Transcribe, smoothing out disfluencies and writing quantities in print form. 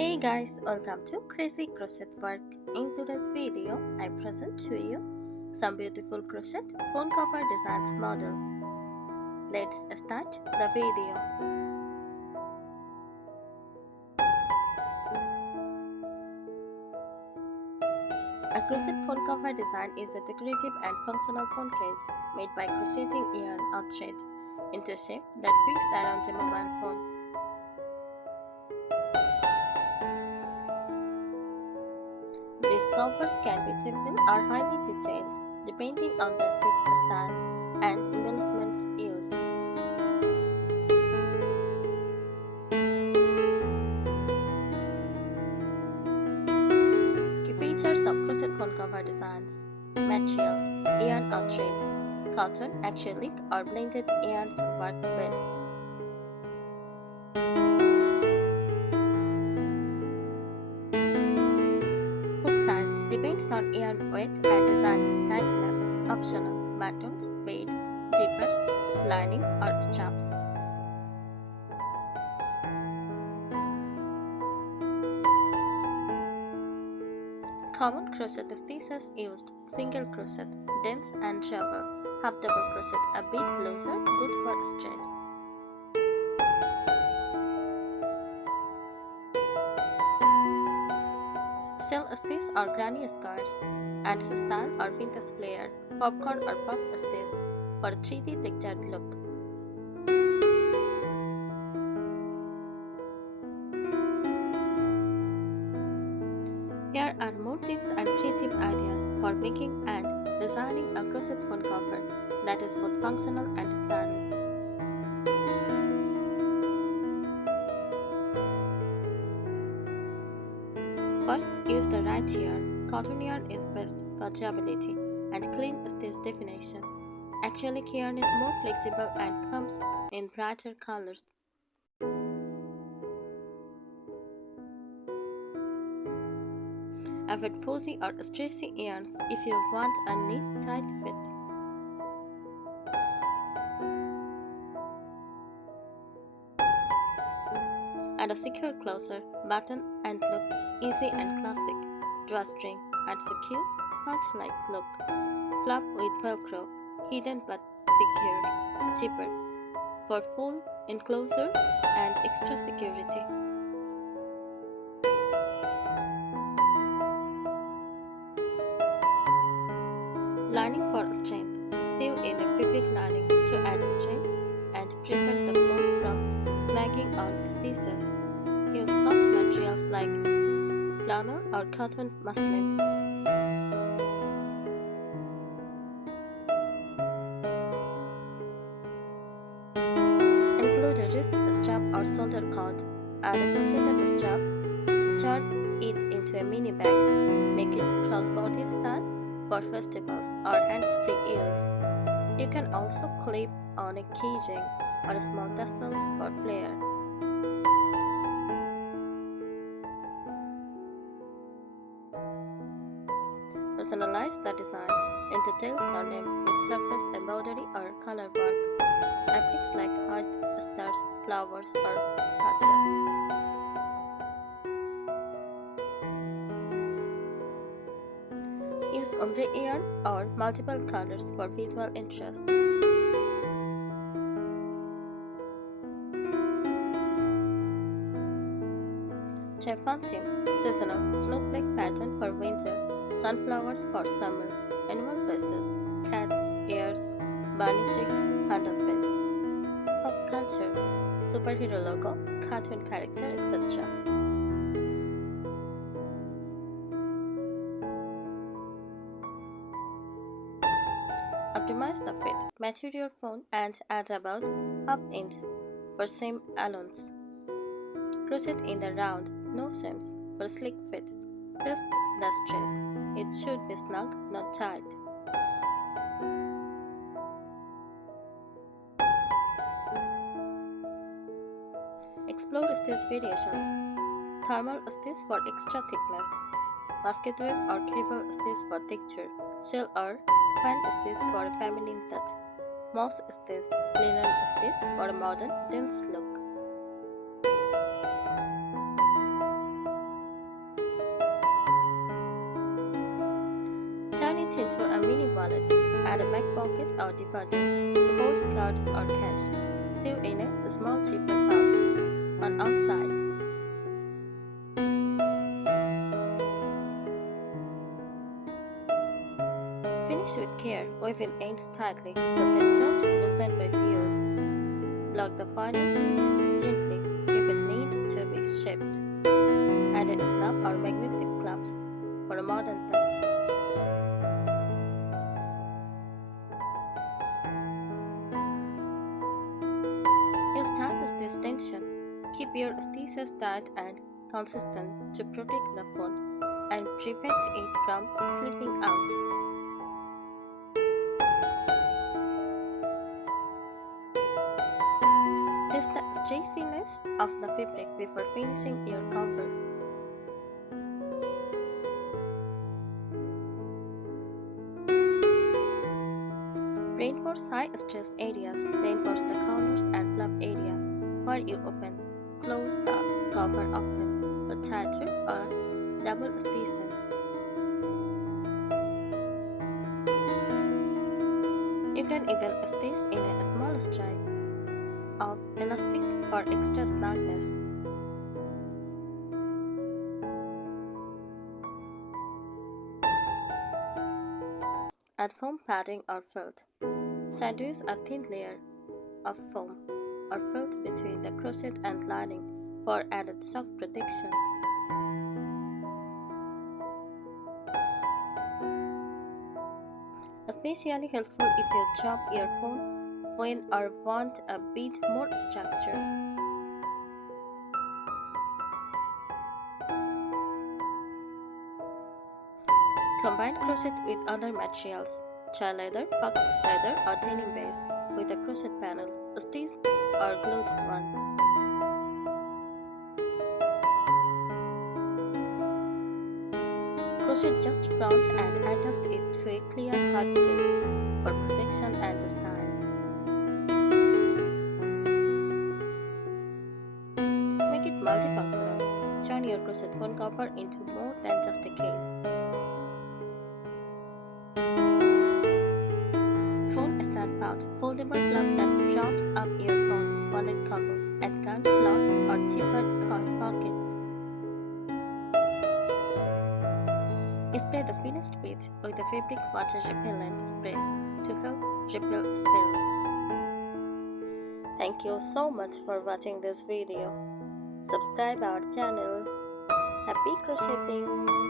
Hey guys, welcome to Crazy Crochet Work. In today's video, I present to you some beautiful crochet phone cover designs model. Let's start the video. A crochet phone cover design is a decorative and functional phone case made by crocheting yarn or thread into a shape that fits around a mobile phone. These covers can be simple or highly detailed, depending on the style and embellishments used. Key features of crochet phone cover designs: materials, yarn or thread, cotton, acrylic or blended yarns work best. Hook size depends on yarn weight and design tightness. Optional: buttons, beads, zippers, linings or straps. Common crochet stitches used: single crochet, dense and treble, half double crochet a bit looser, good for stress. Shell stitch or granny squares, ants style or vintage flare, popcorn or puff stitch for 3D textured look. Here are more tips and creative ideas for making and designing a crochet phone cover that is both functional and stylish. First, use the right yarn. Cotton yarn is best for durability and clean stitch definition. Acrylic yarn is more flexible and comes in brighter colors. Avoid fuzzy or stressy yarns if you want a neat, tight fit. Add a secure closer, button and look easy and classic. Drawstring adds a cute, pouch-like look. Flap with velcro, hidden but secure. Zipper for full enclosure and extra security. Lining for strength. Sew in the fabric lining to add strength and prevent the foam from snagging on stitches. Use soft materials like flannel or cotton muslin. Include a wrist strap or shoulder cord. Add a crocheted strap to turn it into a mini bag. Make it crossbody style for festivals or hands-free use. You can also clip on a key ring or small tassels for flair. Personalize the design in details or names with surface embroidery or color work. Appliques like heart, stars, flowers, or patches. Use ombre yarn or multiple colors for visual interest. Try fun themes: seasonal, snowflake pattern for winter, sunflowers for summer, animal faces, cats, ears, bunny chicks, panda face. Pop culture, superhero logo, cartoon character, etc. Optimize the fit. Mature your phone and add about half inch for seam allowance. Crochet in the round, no seams, for slick fit. Test the stress. It should be snug, not tight. Explore stitch variations. Thermal stitch for extra thickness. Basket weave or cable stitch for texture. Shell or fan stitch for a feminine touch. Moss stitch, linen stitch for a modern, dense look. Turn it into a mini wallet. Add a back pocket or divider to hold cards or cash. Sew in a small zipper pouch on outside. Finish with care, weaving ends tightly so they don't loosen with use. Block the final bit gently if it needs to be shaped. Add a snap or magnetic clamps for a modern touch. You start this distinction. Keep your stitches tight and consistent to protect the phone and prevent it from slipping out. Test the stretchiness of the fabric before finishing your cover. Reinforce high-stress areas. Reinforce the corners and flap area where you open. Close the cover often with tighter or double stitches. You can even stitch in a small stripe of elastic for extra snugness. Add foam padding or felt. Sandwich a thin layer of foam or felt between the crochet and lining for added shock protection. Especially helpful if you drop your phone when or want a bit more structure. Combine crochet with other materials. Try leather, fox leather, or denim base with a crochet panel, stitched or glued one. Crochet just front and adjust it to a clear hard place for protection and style. Make it multifunctional. Turn your crochet phone cover into more than just a case. Phone stand pouch, foldable flap that props up your phone, wallet combo, and card slots or zippered coin pocket. Spray the finished bit with a fabric water repellent spray to help repel spills. Thank you so much for watching this video. Subscribe our channel. Happy crocheting!